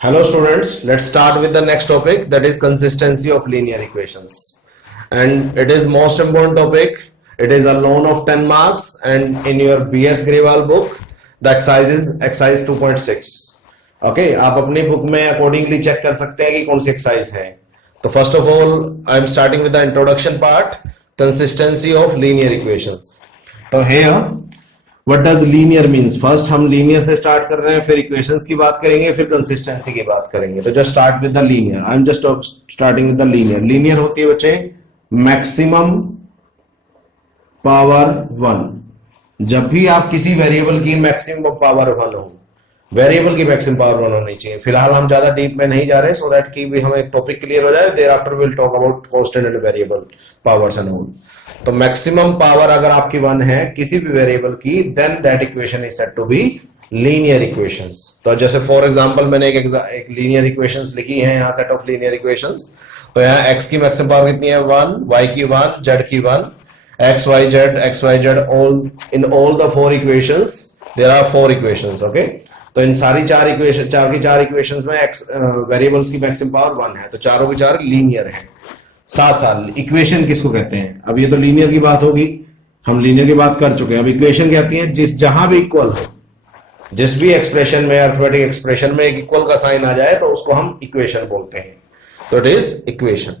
Hello students, let's start with the next topic, that is consistency of linear equations. And it is most important topic. It is alone of 10 marks and in your BS Grewal book the exercise is exercise 2.6. Okay, आप अपनी book में accordingly check कर सकते हैं कि कौन सी exercise है. तो first of all I am starting with the introduction part, consistency of linear equations. तो here What does linear means? First हम linear से start कर रहे हैं, फिर equations की बात करेंगे, फिर consistency की बात करेंगे. तो just start with the linear. I'm just starting with the linear. Linear होती है बच्चे maximum power 1. जब भी आप किसी वेरिएबल की maximum power 1 हो, वेरिएबल की maximum power 1 होनी चाहिए. फिलहाल हम ज्यादा डीप में नहीं जा रहे, so that कि भी हमें टॉपिक क्लियर हो जाए. Thereafter we'll talk about constant and variable powers and all. तो मैक्सिमम पावर अगर आपकी 1 है किसी भी वेरिएबल की, then that equation is said to be linear equations. तो जैसे फॉर एग्जांपल मैंने एक लीनियर इक्वेशंस लिखी है यहाँ, सेट ऑफ लीनियर इक्वेशंस. तो यहाँ x की मैक्सिमम पावर कितनी है 1, y की 1, z की 1, x y z all in all the 4 equations there are 4 equations. Okay, तो इन सारी चार इक्वेशंस में x वेरिएबल्स की मैक्सिमम पावर 1 है, तो चारों की चार लीनियर है. साथ इक्वेशन किसको कहते हैं? अब ये तो लीनियर की बात होगी, हम लीनियर की बात कर चुके हैं. अब इक्वेशन कहती है जहां भी इक्वल हो, जिस भी एक्सप्रेशन में, अर्थमेटिक एक्सप्रेशन में एक इक्वल का साइन आ जाए तो उसको हम इक्वेशन बोलते हैं. तो इट इज इक्वेशन.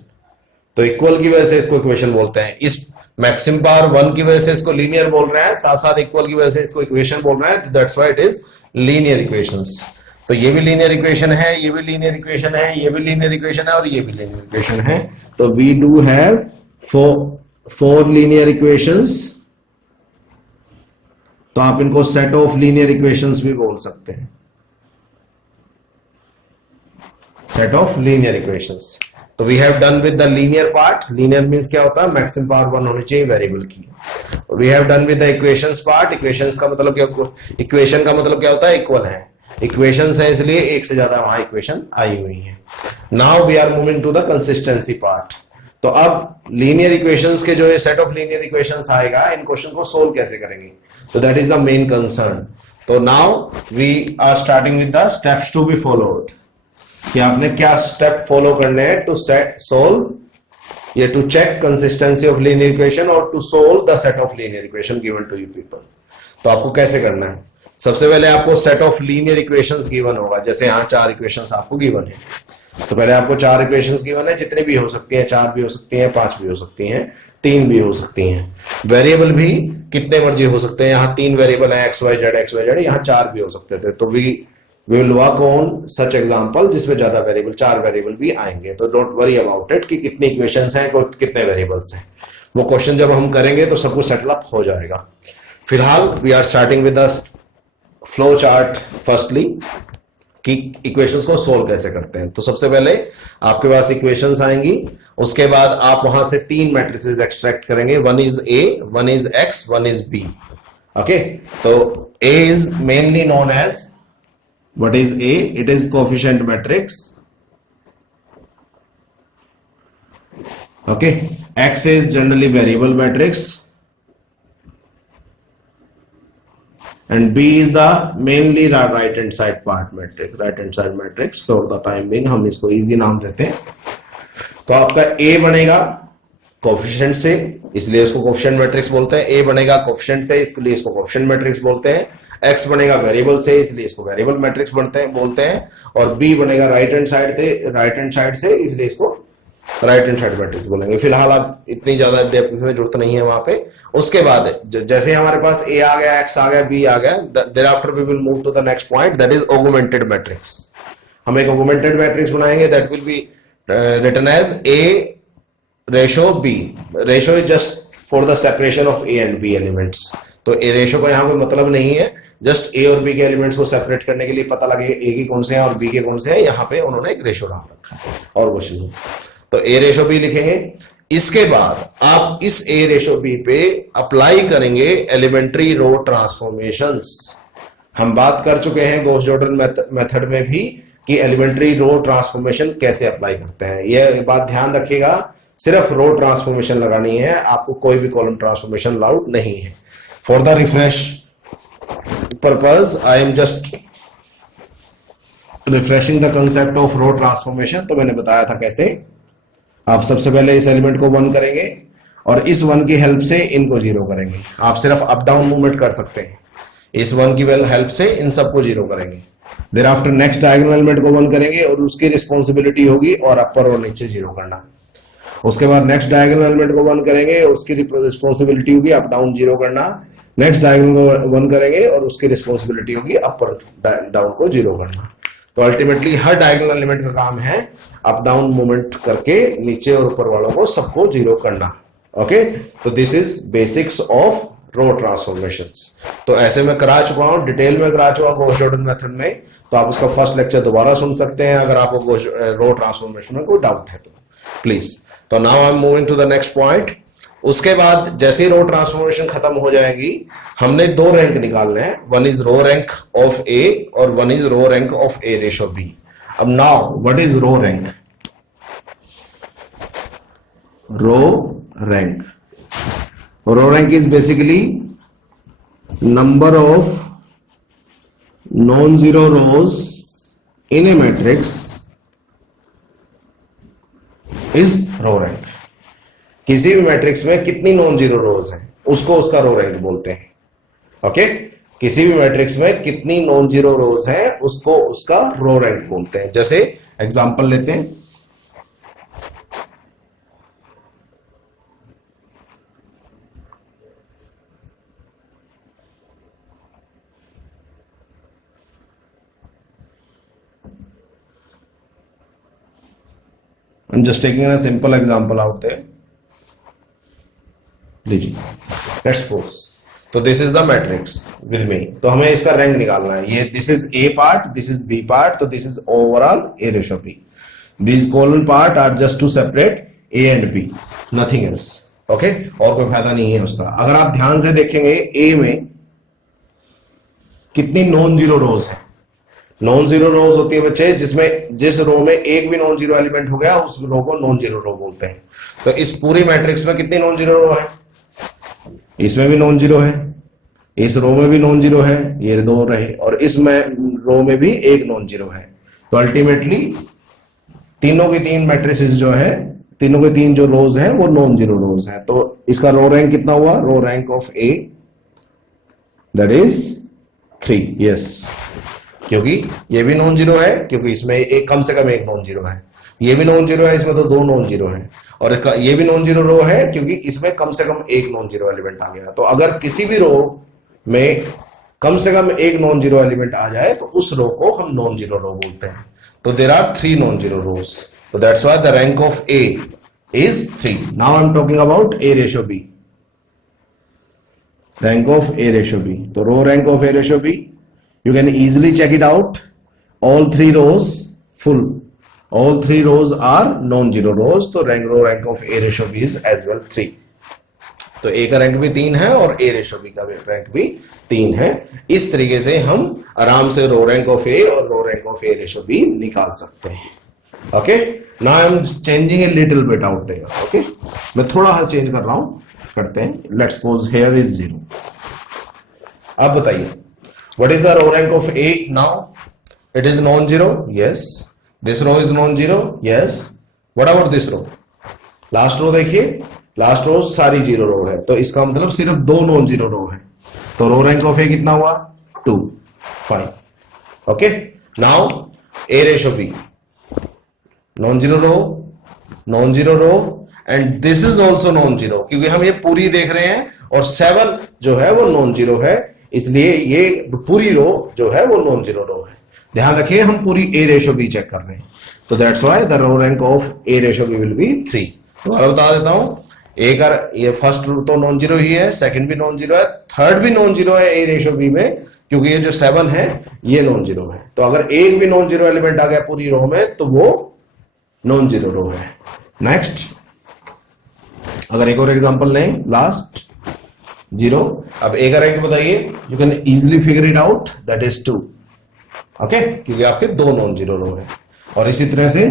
तो इक्वल की वजह से इसको इक्वेशन बोलते हैं. इस मैक्सिमम पावर 1 की वजह से इसको लीनियर बोल रहे हैं, साथ साथ इक्वल की वजह से इसको इक्वेशन बोल रहे हैं. That's why it is linear equations. तो ये भी लीनियर इक्वेशन है, ये भी लीनियर इक्वेशन है, ये भी लीनियर इक्वेशन है और ये भी लीनियर इक्वेशन है. तो we do have four linear equations. तो आप इनको सेट ऑफ लीनियर इक्वेशंस भी बोल सकते हैं. Set of linear equations. तो we have done with the linear part. Linear means क्या होता है? मैक्सिमम पावर 1 होनी चाहिए वेरिएबल की. We have done with the equations part. Equations का मतलब क्या, इक्वेशन का मतलब क्या होता है? इक्वल है. इक्वेशंस है इसलिए एक से ज्यादा वहां इक्वेशन आई हुई है. Now we are moving to the consistency part. तो अब लीनियर इक्वेशंस के जो ये सेट ऑफ लीनियर इक्वेशंस आएगा, इन क्वेश्चन को सोल्व कैसे करेंगे? तो that is the main concern. तो now we are starting with the steps to be followed. कि आपने क्या स्टेप फॉलो करने हैं टू सोल्व, ये to check consistency of linear equation और to solve the set of linear equation given to you people. तो आपको कैसे करना है? सबसे पहले आपको set of linear equations given होगा. जैसे यहाँ 4 इक्वेशंस आपको गिवन है, तो पहले आपको 4 इक्वेशंस गिवन है, जितने भी हो सकती हैं, 4 भी हो सकती हैं, 5 भी हो सकती हैं, 3 भी हो सकती हैं. वेरिएबल भी कितने मर्जी हो सकते हैं. यहाँ 3 वेरिएबल है एक्स वाई जेड, यहाँ 4 भी हो सकते थे. तो we will work on such example जिसमें ज्यादा वेरिएबल, 4 वेरिएबल भी आएंगे. तो डोंट वरी अबाउट इट कि कितनी इक्वेशंस हैं और कितने वेरिएबल्स हैं. वो क्वेश्चन जब हम करेंगे तो सब कुछ सेटअप हो जाएगा. फिलहाल we are starting with the flow chart firstly, कि इक्वेशंस को सोल्व कैसे करते हैं. तो सबसे पहले आपके पास इक्वेशंस आएंगी, उसके बाद आप वहां से 3 मैट्रिसेस एक्सट्रैक्ट करेंगे. 1 is A, 1 is X, 1 is B. Okay, तो A is mainly known as, what is A? It is coefficient matrix. Okay, X is generally variable matrix and B is the mainly right hand side part matrix, right hand side matrix. For the time being हम इसको easy नाम देते हैं. तो आपका A बनेगा coefficient से, इसलिए इसको कोफिशिएंट मैट्रिक्स बोलते हैं. A बनेगा कोफिशिएंट से, इसलिए इसको कोफिशिएंट मैट्रिक्स बोलते हैं. X बनेगा वेरिएबल से, इसलिए इसको वेरिएबल मैट्रिक्स बोलते हैं. और B बनेगा राइट हैंड साइड से, इसलिए इसको राइट हैंड साइड मैट्रिक्स बोलेंगे. फिलहाल आप इतनी ज्यादा डेप्थ में जरूरत नहीं है वहां पे. उसके बाद जैसे हमारे पास ए आ गया, एक्स आ गया, बी आ गया, thereafter we will move to the next point, that is augmented matrix. हम एक ऑगमेंटेड मैट्रिक्स बनाएंगे, that will be written as A ratio B. Ratio is just for the separation of A and B elements. तो A ratio का यहाँ कोई मतलब नहीं है, जस्ट ए और बी के एलिमेंट्स को सेपरेट करने के लिए पता लगे ए के कौन से हैं और बी के कौन से हैं, यहाँ पे उन्होंने एक रेशो डाल रखा है और कुछ नहीं। तो ए रेशो बी लिखेंगे। इसके बाद आप इस ए रेशो बी पे अप्लाई करेंगे एलिमेंट्री रो ट्रांसफॉर्मेशंस। हम बात कर चुके हैं गॉस जॉर्डन मेथड में भी कि एलिमेंट्री रो ट्रांसफॉर्मेशन कैसे अप्लाई करते हैं। यह बात ध्यान रखिएगा, सिर्फ रो ट्रांसफॉर्मेशन लगानी है, आपको कोई भी कॉलम ट्रांसफॉर्मेशन अलाउड नहीं है। For the refresh purpose I am just refreshing the concept of row transformation. तो मैंने बताया था कैसे। आप सबसे पहले इस एलिमेंट को 1 करेंगे और इस 1 की हेल्प से इनको 0 करेंगे। आप सिर्फ अप डाउन मूवमेंट कर सकते हैं, इस 1 की हेल्प से इन सबको 0 करेंगे। Thereafter next diagonal element को 1 करेंगे और उसकी रिस्पॉन्सिबिलिटी होगी और अपर और नीचे 0 करना। उसके बाद नेक्स्ट डायगोनल एलिमेंट को 1 करेंगे, उसकी रिस्पॉन्सिबिलिटी होगी अप डाउन 0 करना। नेक्स्ट डायगोनल को 1 करेंगे और उसकी रिस्पॉन्सिबिलिटी होगी अपर डाउन को 0 करना। तो अल्टीमेटली हर डायगोनल एलिमेंट का काम है अप डाउन मूवमेंट करके नीचे और ऊपर वालों को सबको 0 करना। ओके, तो this is basics of row transformations. तो ऐसे में करा चुका हूं, डिटेल में करा चुका गॉस जॉर्डन मेथड में। तो आप उसका फर्स्ट लेक्चर दोबारा सुन सकते हैं अगर आपको रो ट्रांसफॉर्मेशन में कोई डाउट है तो प्लीज। तो now I am moving to the next point. उसके बाद जैसे ही रो ट्रांसफॉर्मेशन खत्म हो जाएगी, हमने 2 रैंक निकालने हैं। One is row rank of A और one is row rank of A ratio B. अब now what is row rank? Row rank is basically number of non zero rows in a matrix is row rank. किसी भी matrix में कितनी non zero रोज हैं उसको उसका रो rank बोलते हैं। ओके, किसी भी मैट्रिक्स में कितनी नॉन जीरो रोज हैं उसको उसका रो रैंक बोलते हैं। जैसे एग्जांपल लेते हैं, I'm just taking a simple example out there. लीजिए, लेट्स सपोज, तो this is the matrix with me. तो हमें इसका रैंक निकालना है। ये this is A part, this is B part, तो this is overall A ratio B. These colon part are just to separate A and B, nothing else. Okay, और कोई फायदा नहीं है उसका। अगर आप ध्यान से देखेंगे ए में कितनी नॉन जीरो रोज है। नॉन जीरो रोज होती है बच्चे जिसमें जिस रो में एक भी नॉन जीरो एलिमेंट हो गया उस रो को नॉन जीरो रो बोलते हैं। तो इस पूरी मैट्रिक्स में कितनी नॉन जीरो रो है? इसमें भी नॉन जीरो है, इस रो में भी नॉन जीरो है, ये 2 रहे, और इस रो में भी एक नॉन जीरो है। तो अल्टीमेटली तीनों की 3 मैट्रिसेस जो है, तीनों के 3 जो रोज हैं वो नॉन जीरो रोज हैं। तो इसका रो रैंक कितना हुआ? Row rank of A that is 3। Yes, क्योंकि ये भी नॉन जीरो है, क्योंकि इसमें एक कम से कम एक नॉन जीरो है। ये भी नॉन जीरो है, इसमें तो 2 नॉन जीरो है, और ये भी नॉन जीरो रो है क्योंकि इसमें कम से कम एक नॉन जीरो एलिमेंट आ गया। तो अगर किसी भी रो में कम से कम एक नॉन जीरो एलिमेंट आ जाए तो उस रो को हम नॉन जीरो रो बोलते हैं। तो there are 3 non zero rows, तो that's why the rank of A is 3। Now I am talking about A ratio B, rank of A ratio B. तो row rank of A ratio B, you can easily check it out. All 3 rows full, all 3 rows are non-zero rows. तो row rank of A ratio B is as well 3. तो ए का rank भी 3 है और ए ratio B का rank भी 3 है। इस तरीके से हम आराम से रो रैंक ऑफ ए और row rank of A ratio B निकाल सकते हैं। Okay, now I am changing a little bit out there. Okay, मैं थोड़ा सा चेंज कर रहा हूं, करते हैं। Let's suppose here is 0। अब बताइए, what is the row rank of A now? It is non-zero. Yes. This row is non-zero. Yes. What about this row? Last row देखिए, last row सारी जीरो रो है, तो इसका मतलब सिर्फ 2 नॉन जीरो रो है। तो रो रैंक ऑफ ए कितना हुआ? 2, 5. Okay, now A ratio B, non zero row and this is also non zero, क्योंकि हम ये पूरी देख रहे हैं और 7 जो है वो नॉन जीरो है, इसलिए ये पूरी रो जो है वो नॉन जीरो रो है। ध्यान रखिए, हम पूरी ए रेशो बी चेक कर रहे हैं। तो that's why the row rank of A ratio B will be 3। तो बता देता हूं, ए का ये फर्स्ट तो नॉन जीरो ही है, सेकंड भी नॉन जीरो है, थर्ड भी नॉन जीरो है ए रेशो बी में, क्योंकि ये जो 7 है ये नॉन जीरो है। तो अगर एक भी नॉन जीरो एलिमेंट आ गया पूरी रो में तो वो नॉन जीरो रो है। नेक्स्ट, अगर एक और एग्जांपल लें, लास्ट 0। अब ए का रैंक बताइए, you can easily figure it out, that is 2। Okay, क्योंकि आपके 2 नॉन जीरो रो है। और इसी तरह से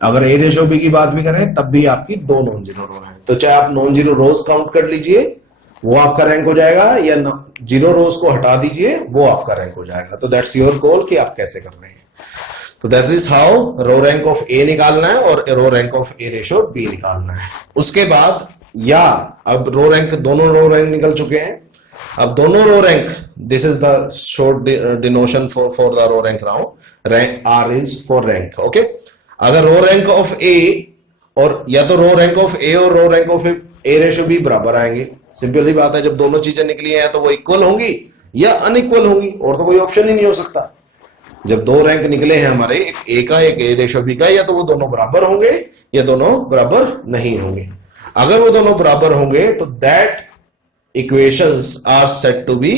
अगर ए रेशो बी की बात भी करें तब भी आपकी 2 नॉन जीरो रो है। तो चाहे आप नॉन जीरो रोज काउंट कर लीजिए, वो आपका रैंक हो जाएगा, या जीरो रोज को हटा दीजिए, वो आपका रैंक हो जाएगा। तो दैट्स योर गोल कि आप कैसे कर रहे हैं। तो that is how row rank of A निकालना है और row rank of A ratio B निकालना है। उसके बाद या अब रो रैंक, दोनों रो रैंक निकल चुके हैं। अब दोनों row rank, this is the short denotation for the row rank now, rank R is for rank. Okay, अगर रो रैंक ऑफ ए और या तो रो रैंक ऑफ ए और row rank of A ratio B बराबर आएंगे, simple सी बात है। जब दोनों चीजें निकली हैं तो वो इक्वल होंगी या अनइक्वल होंगी, और तो कोई ऑप्शन ही नहीं हो सकता। जब 2 रैंक निकले हैं हमारे, एक ए का एक ए रेशो बी का, या तो वो दोनों बराबर होंगे या दोनों बराबर नहीं होंगे। अगर वो दोनों बराबर होंगे तो that equations are said to be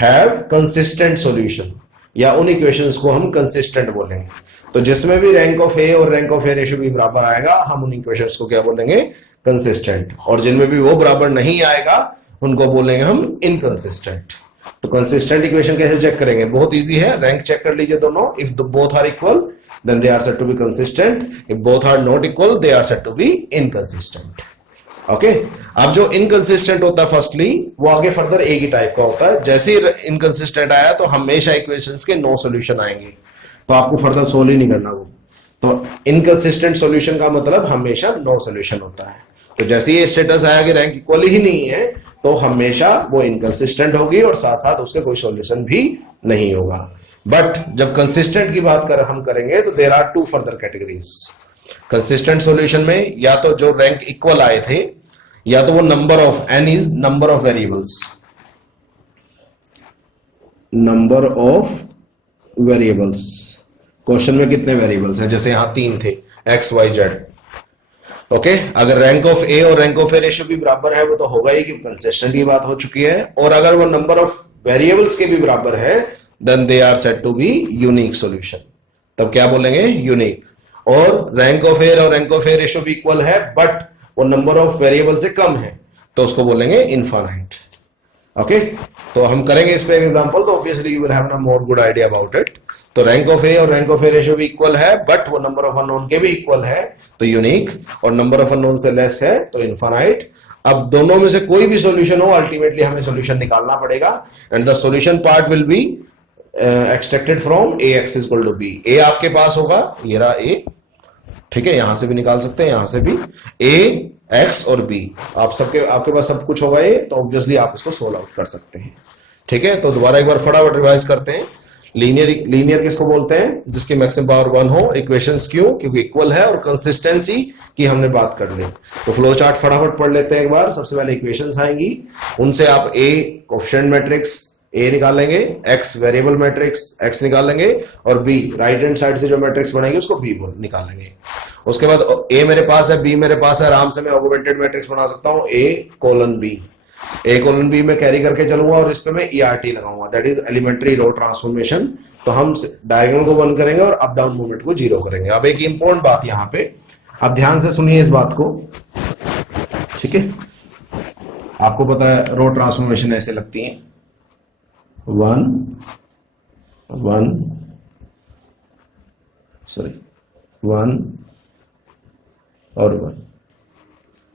have consistent solution, या उन इक्वेशंस को हम कंसिस्टेंट बोलेंगे। तो जिसमें भी रैंक ऑफ ए और rank of A ratio B बराबर आएगा, हम उन इक्वेशंस को क्या बोलेंगे, कंसिस्टेंट। और जिनमें भी वो बराबर नहीं आएगा उनको बोलेंगे हम इनकंसिस्टेंट। तो कंसिस्टेंट इक्वेशन कैसे चेक करेंगे, बहुत इजी है, रैंक चेक कर लीजिए दोनों। If both are equal then they are said to be consistent, if both are not equal they are said to be inconsistent. Okay, अब जो इनकंसिस्टेंट होता है फर्स्टली, वो आगे फर्दर ए की टाइप का होता है। जैसे ही इनकंसिस्टेंट आया तो हमेशा इक्वेशंस के नो सॉल्यूशन आएंगे, तो आपको फर्दर सोल्व ही नहीं करना वो। तो इनकंसिस्टेंट सॉल्यूशन का मतलब हमेशा नो सॉल्यूशन होता है। तो जैसे ही स्टेटस आया कि रैंक इक्वल ही नहीं है, तो हमेशा वो इनकंसिस्टेंट होगी और साथ साथ उसके कोई सॉल्यूशन भी नहीं होगा। बट जब कंसिस्टेंट की बात हम करेंगे तो there are 2 further categories. Consistent solution में या तो जो रैंक इक्वल आए थे, या तो वो number of, n is number of variables, number of variables. Question में कितने वेरिएबल्स हैं, जैसे यहां 3 थे, एक्स वाई जेड। ओके, अगर रैंक ऑफ ए और रैंक ऑफ ए रेशियो भी बराबर है, वो तो होगा ही कि कंसिस्टेंट की बात हो चुकी है। और अगर वो नंबर ऑफ वेरिएबल्स के भी बराबर है, then they are said to be unique solution. तब क्या बोलेंगे, यूनिक। और रैंक ऑफ ए और रैंक ऑफ ए रेशियो भी इक्वल है, बट वो नंबर ऑफ वेरिएबल से कम है, तो उसको बोलेंगे इनफाइनाइट। ओके, तो हम करेंगे इस पे एग्जांपल, तो obviously you will have a more good idea about it. तो रैंक ऑफ ए और रैंक ऑफ ए रेशियो भी इक्वल है, बट वो नंबर ऑफ अननोन के भी इक्वल है, तो यूनिक। और नंबर ऑफ अननोन से लेस है तो इनफाइनाइट। अब दोनों में से कोई भी सॉल्यूशन हो, अल्टीमेटली हमें सॉल्यूशन निकालना पड़ेगा, and the solution part will be extracted from A X is equal to B. A आपके पास होगा, ये रहा ए, ठीक है, यहां से भी निकाल सकते हैं, यहां से भी, ए एक्स और बी, आपके पास सब कुछ होगा ये, तो ऑब्वियसली आप इसको सोल्व आउट कर सकते हैं। ठीक है, तो दोबारा एक बार फटाफट रिवाइज करते हैं। लीनियर किसको बोलते हैं, जिसकी मैक्सिमम पावर 1 हो। इक्वेशंस क्यों, क्योंकि इक्वल है, और कंसिस्टेंसी की हमने बात कर ली। तो फ्लो चार्ट फटाफट पढ़ लेते हैं एक बार। सबसे पहले इक्वेशंस आएंगी, उनसे आप ए कोएफिशिएंट मैट्रिक्स ए निकालेंगे, एक्स वेरिएबल मैट्रिक्स एक्स निकालेंगे, और बी राइट हैंड साइड से जो मैट्रिक्स बनेगी उसको बी निकालेंगे। उसके बाद ए मेरे पास है, बी मेरे पास है, आराम से मैं ऑगमेंटेड मैट्रिक्स बना सकता हूं, A colon B. A colon B में कैरी करके चलूंगा और इस पे मैं ERT लगाऊंगा, that is elementary row transformation. तो हम डायगोनल को 1 करेंगे और अप डाउन मूवमेंट को 0 करेंगे। अब एक इंपॉर्टेंट बात यहां पे, आप ध्यान से सुनिए इस बात को, ठीक है। आपको पता है रो ट्रांसफॉर्मेशन ऐसे लगती है, 1 और 1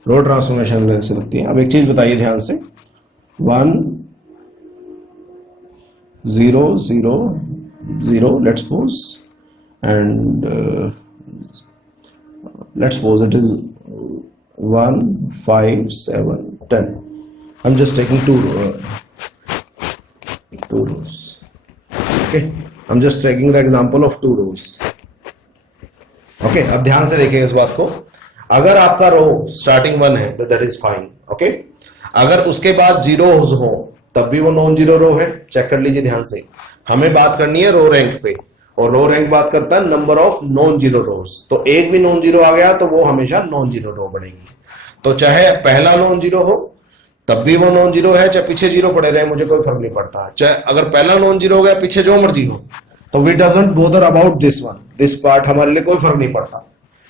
रो ट्रांसफॉर्मेशन ऐसे लगती है। अब एक चीज बताइए ध्यान से, 1 0 0 0, let's suppose, and let's suppose it is 1 5 7 10. I'm just taking two rows. Okay, I'm just taking the example of 2 rows. Okay, अब ध्यान से देखिए इस बात को। अगर आपका रो स्टार्टिंग 1 है तो दैट इज फाइन। ओके, अगर उसके बाद 0 हो तब भी वो नॉन जीरो रो है, चेक कर लीजिए ध्यान से। हमें बात करनी है रो रैंक पे, और रो रैंक बात करता है number of non zero rows. तो एक भी नॉन जीरो आ गया तो वो हमेशा नॉन जीरो रो बनेगी। तो चाहे पहला नॉन जीरो हो तब भी वो नॉन जीरो है, चाहे पीछे जीरो पड़े रहे मुझे कोई फर्क नहीं पड़ता। चाहे अगर पहला नॉन जीरो हो गया पीछे जो मर्जी हो, तो we doesn't bother about this one, this part हमारे लिए कोई फर्क नहीं पड़ता।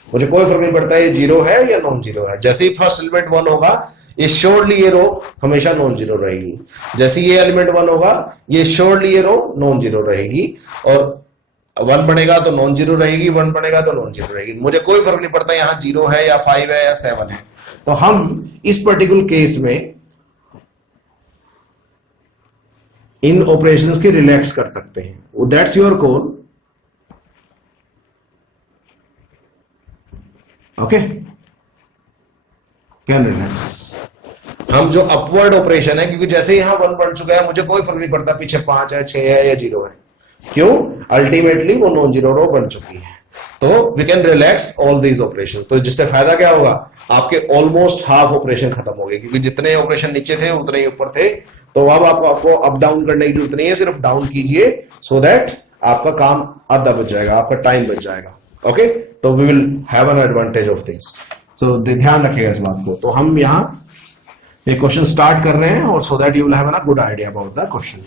मुझे कोई फर्क नहीं पड़ता ये जीरो है या नॉन जीरो है। जैसे ही फर्स्ट एलिमेंट वन होगा ये श्योरली ये रो हमेशा नॉन जीरो रहेगी। जैसे ये एलिमेंट वन होगा ये श्योरली ये रो नॉन जीरो रहेगी, और वन बनेगा तो नॉन जीरो रहेगी, वन बनेगा तो नॉन जीरो रहेगी। मुझे कोई फर्क नहीं पड़ता यहां जीरो है या 5 है या 7 है। तो हम इस पर्टिकुलर केस में इन ऑपरेशंस की रिलैक्स कर सकते हैं। That's your call. Okay, can relax. हम जो अपवर्ड ऑपरेशन है, क्योंकि जैसे यहां वन बन चुका है मुझे कोई फर्क नहीं पड़ता पीछे 5 है 6 है या 0 है, क्यों? अल्टीमेटली वो नॉन जीरो रो बन चुकी है। तो we can relax all these operation. तो जिससे फायदा क्या होगा, आपके ऑलमोस्ट हाफ ऑपरेशन खत्म हो गए, क्योंकि जितने ऑपरेशन नीचे थे उतने ही ऊपर थे। तो अब आपको अप डाउन करने की जरूरत नहीं है, सिर्फ डाउन कीजिए, सो दैट आपका काम आधा बच जाएगा, आपका टाइम बच जाएगा। ओके, तो we will have an advantage of this. So ध्यान रखिएगा इस बात को। तो हम यहाँ ये क्वेश्चन स्टार्ट कर रहे हैं, और so that you will have an good idea about the question.